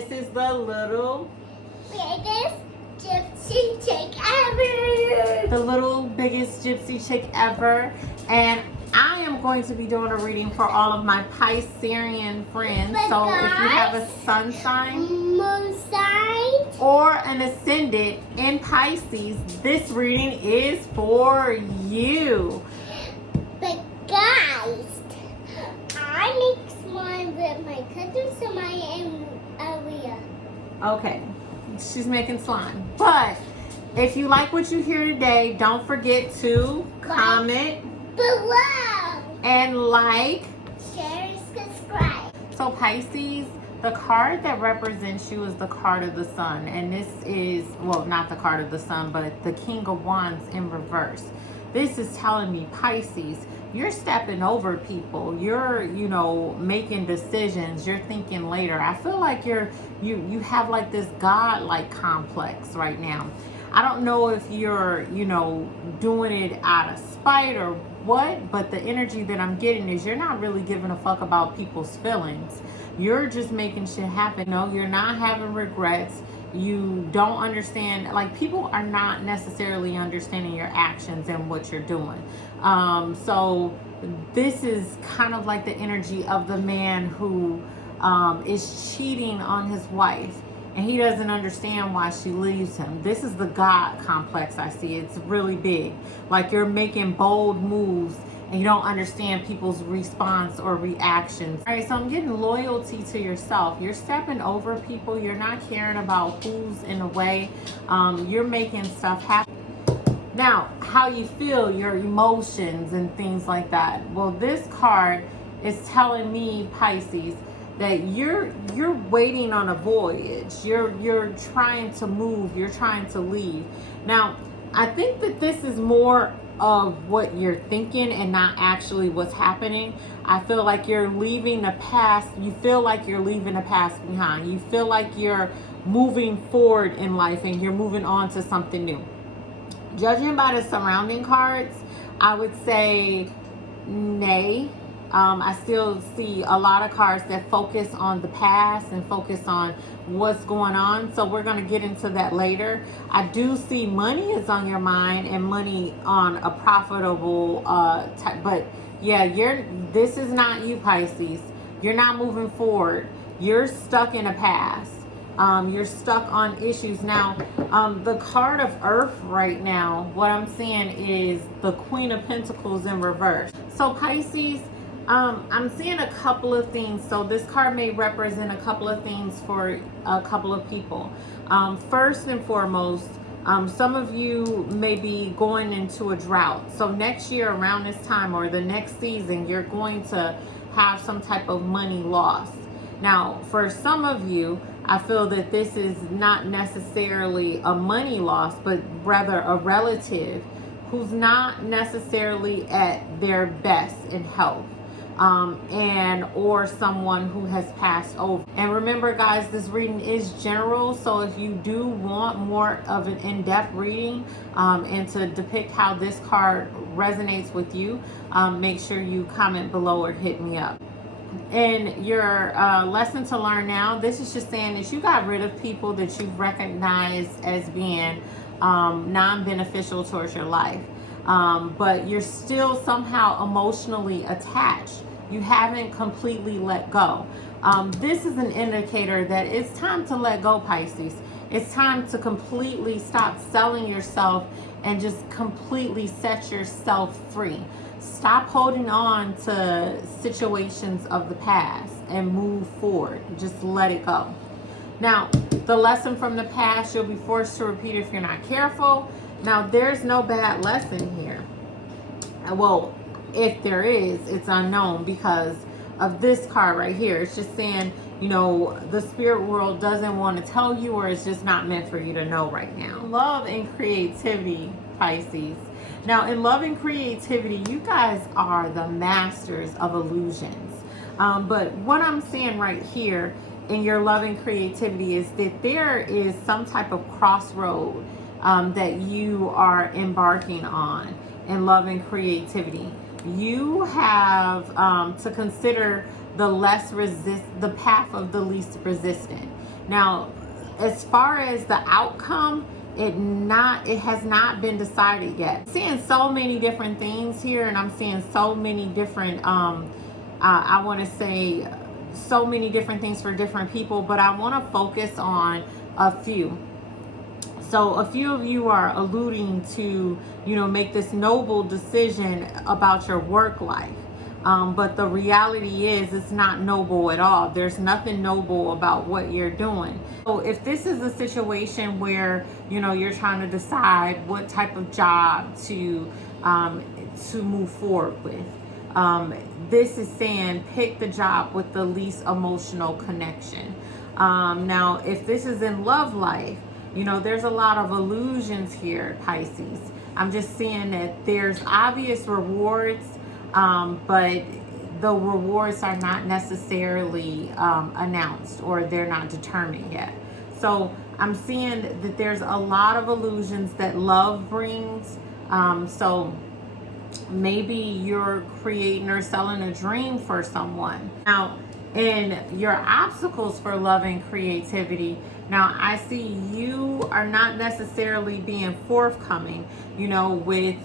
this is the little biggest Gypsy Chic ever. the little biggest Gypsy Chic ever. And I am going to be doing a reading for all of my Piscean friends. But so if you have a guys, sun sign moon sign, or an ascendant in Pisces, this reading is for you. but guys, I mix mine with my cousin Samaya and Alia. Okay, she's making slime. But if you like what you hear today, don't forget to comment Below, and like. share, subscribe. So Pisces, the card that represents you is the card of the sun. And this is, well, not the card of the sun, but the King of Wands in reverse. This is telling me, Pisces, you're stepping over people. You're, making decisions. You're thinking later. I feel like you have like this God-like complex right now. I don't know if you're, doing it out of spite or what, but the energy that I'm getting is you're not really giving a fuck about people's feelings. You're just making shit happen. No, you're not having regrets. You don't understand, like, people are not necessarily understanding your actions and what you're doing. So this is kind of like the energy of the man who is cheating on his wife, and he doesn't understand why she leaves him. This is the God complex I see. It's really big. Like, you're making bold moves and you don't understand people's response or reactions. All right, so I'm getting loyalty to yourself. You're stepping over people. You're not caring about who's in the way. You're making stuff happen. Now, how you feel, your emotions and things like that. Well, this card is telling me, Pisces, that you're waiting on a voyage. You're trying to move. You're trying to leave. Now, I think that this is more of what you're thinking and not actually what's happening. I feel like you're leaving the past. You feel like you're leaving the past behind. You feel like you're moving forward in life and you're moving on to something new. Judging by the surrounding cards, I would say nay. I still see a lot of cards that focus on the past and focus on what's going on. So we're going to get into that later. I do see money is on your mind and money on a profitable type. But yeah, this is not you, Pisces. You're not moving forward. You're stuck in the past. You're stuck on issues. Now, the card of Earth right now, what I'm seeing is the Queen of Pentacles in reverse. So Pisces, I'm seeing a couple of things. So this card may represent a couple of things for a couple of people. First and foremost, some of you may be going into a drought. So next year around this time or the next season, you're going to have some type of money loss. Now, for some of you, I feel that this is not necessarily a money loss, but rather a relative who's not necessarily at their best in health. Or someone who has passed over. And remember, guys, this reading is general, so if you do want more of an in-depth reading and to depict how this card resonates with you, make sure you comment below or hit me up. And your lesson to learn now, this is just saying that you got rid of people that you've recognized as being non-beneficial towards your life. But you're still somehow emotionally attached. You haven't completely let go. This is an indicator that it's time to let go, Pisces. It's time to completely stop selling yourself and just completely set yourself free. Stop holding on to situations of the past and move forward. Just let it go. Now, the lesson from the past, you'll be forced to repeat if you're not careful. Now, there's no bad lesson here. Well, if there is, it's unknown because of this card right here. It's just saying, the spirit world doesn't want to tell you, or it's just not meant for you to know right now. Love and creativity, Pisces. Now, in love and creativity, you guys are the masters of illusions. But what I'm seeing right here in your love and creativity is that there is some type of crossroad that you are embarking on in love and creativity. You have to consider the path of the least resistance. Now, as far as the outcome, it has not been decided yet. I'm seeing so many different things here, and I'm seeing so many different I want to say so many different things for different people, but I want to focus on a few. So a few of you are alluding to, make this noble decision about your work life. But the reality is it's not noble at all. There's nothing noble about what you're doing. So if this is a situation where, you're trying to decide what type of job to move forward with, this is saying pick the job with the least emotional connection. Now, if this is in love life, there's a lot of illusions here, Pisces. I'm just seeing that there's obvious rewards, but the rewards are not necessarily announced, or they're not determined yet. So I'm seeing that there's a lot of illusions that love brings. So maybe you're creating or selling a dream for someone. Now, in your obstacles for love and creativity, now I see you are not necessarily being forthcoming, with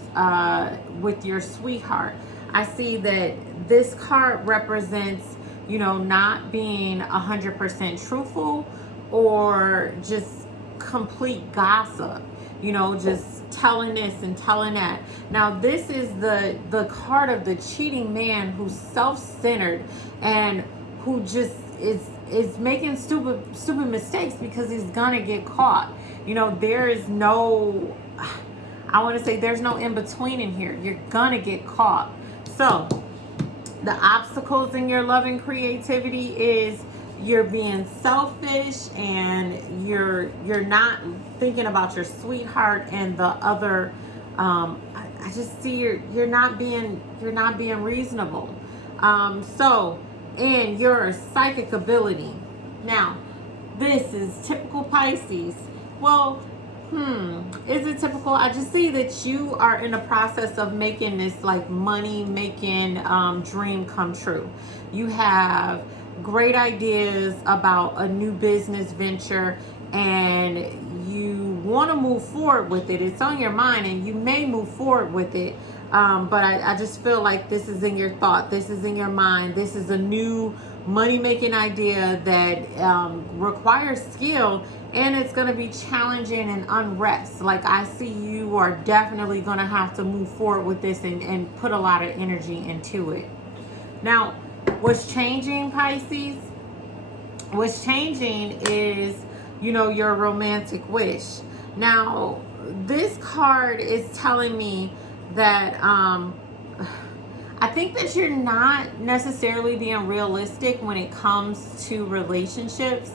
your sweetheart. I see that this card represents, not being 100% truthful, or just complete gossip, just telling this and telling that. Now, this is the card of the cheating man who's self-centered and who just is making stupid mistakes because he's gonna get caught. There is no, I want to say there's no in between in here. You're gonna get caught. So the obstacles in your love and creativity is you're being selfish, and you're not thinking about your sweetheart and the other. I just see you're not being reasonable. So in your psychic ability, now this is typical Pisces. Well, is it typical? I just see that you are in the process of making this like money making dream come true. You have great ideas about a new business venture, and you want to move forward with it. It's on your mind, and you may move forward with it. But I just feel like this is in your thought. This is in your mind. This is a new money-making idea that requires skill, and it's going to be challenging and unrest. Like, I see you are definitely going to have to move forward with this and put a lot of energy into it. Now, what's changing, Pisces? What's changing is, your romantic wish. Now, this card is telling me that I think that you're not necessarily being realistic when it comes to relationships.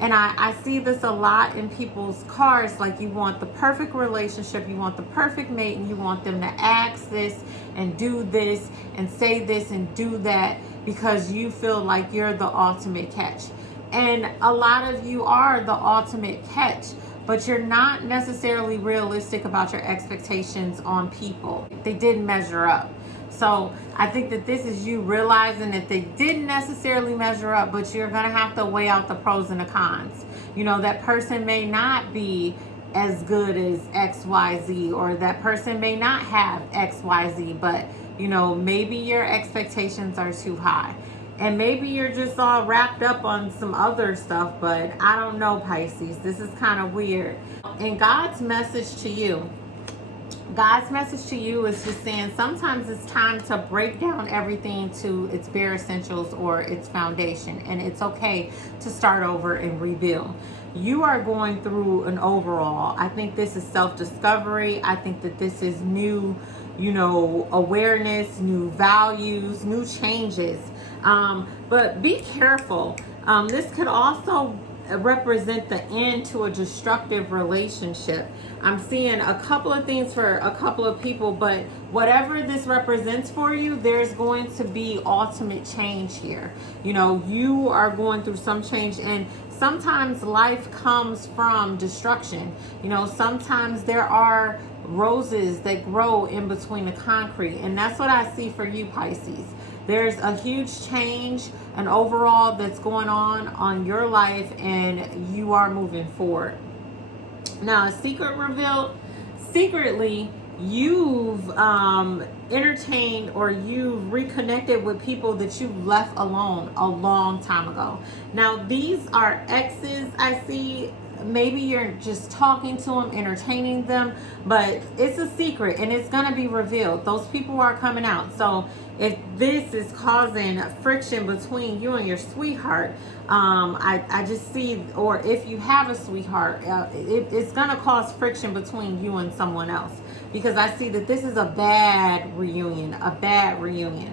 And I see this a lot in people's cards. Like, you want the perfect relationship, you want the perfect mate, and you want them to ask this and do this and say this and do that because you feel like you're the ultimate catch. And a lot of you are the ultimate catch, but you're not necessarily realistic about your expectations on people. They didn't measure up. So I think that this is you realizing that they didn't necessarily measure up, but you're going to have to weigh out the pros and the cons. That person may not be as good as XYZ, or that person may not have XYZ, but maybe your expectations are too high. And maybe you're just all wrapped up on some other stuff, but I don't know, Pisces. This is kind of weird. And God's message to you is just saying sometimes it's time to break down everything to its bare essentials or its foundation. And it's okay to start over and rebuild. You are going through an overall. I think this is self-discovery. I think that this is new, awareness, new values, new changes. But be careful. This could also represent the end to a destructive relationship. I'm seeing a couple of things for a couple of people, but whatever this represents for you, there's going to be ultimate change here. You are going through some change, and sometimes life comes from destruction. Sometimes there are roses that grow in between the concrete, and that's what I see for you, Pisces. There's a huge change and overall that's going on your life, and you are moving forward. Now, a secret revealed, secretly, you've entertained or you've reconnected with people that you left alone a long time ago. Now, these are exes, I see. Maybe you're just talking to them, entertaining them, but it's a secret and it's going to be revealed. Those people are coming out. So if this is causing friction between you and your sweetheart, I just see, or if you have a sweetheart, it's going to cause friction between you and someone else, because I see that this is a bad reunion,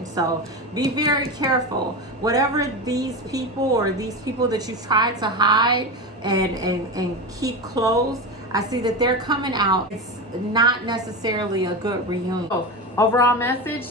So be very careful. Whatever these people or these people that you try to hide and keep close, I see that they're coming out. It's not necessarily a good reunion. So, overall message,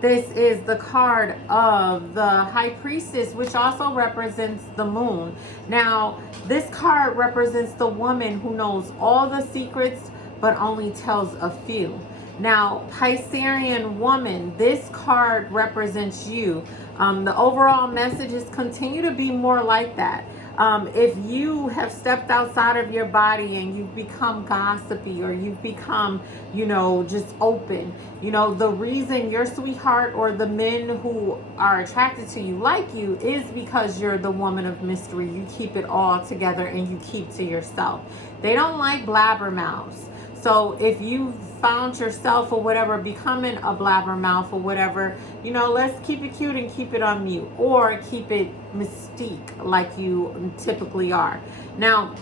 this is the card of the High Priestess, which also represents the moon. Now, this card represents the woman who knows all the secrets but only tells a few. Now, Piscean woman, this card represents you. The overall message is continue to be more like that. If you have stepped outside of your body and you've become gossipy, or you've become, just open, the reason your sweetheart or the men who are attracted to you like you is because you're the woman of mystery. You keep it all together and you keep to yourself. They don't like blabbermouths. So if you found yourself or whatever becoming a blabbermouth or whatever, let's keep it cute and keep it on mute, or keep it mystique like you typically are. Now,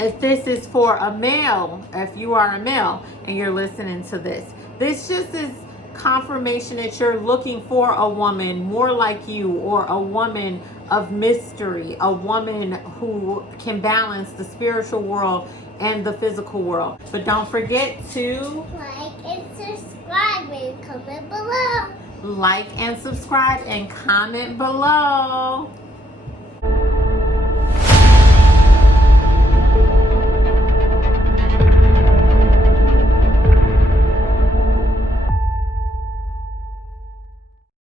if this is for a male, if you are a male and you're listening to this just is confirmation that you're looking for a woman more like you, or a woman of mystery, a woman who can balance the spiritual world and the physical world. But don't forget to like and subscribe and comment below. Like and subscribe and comment below.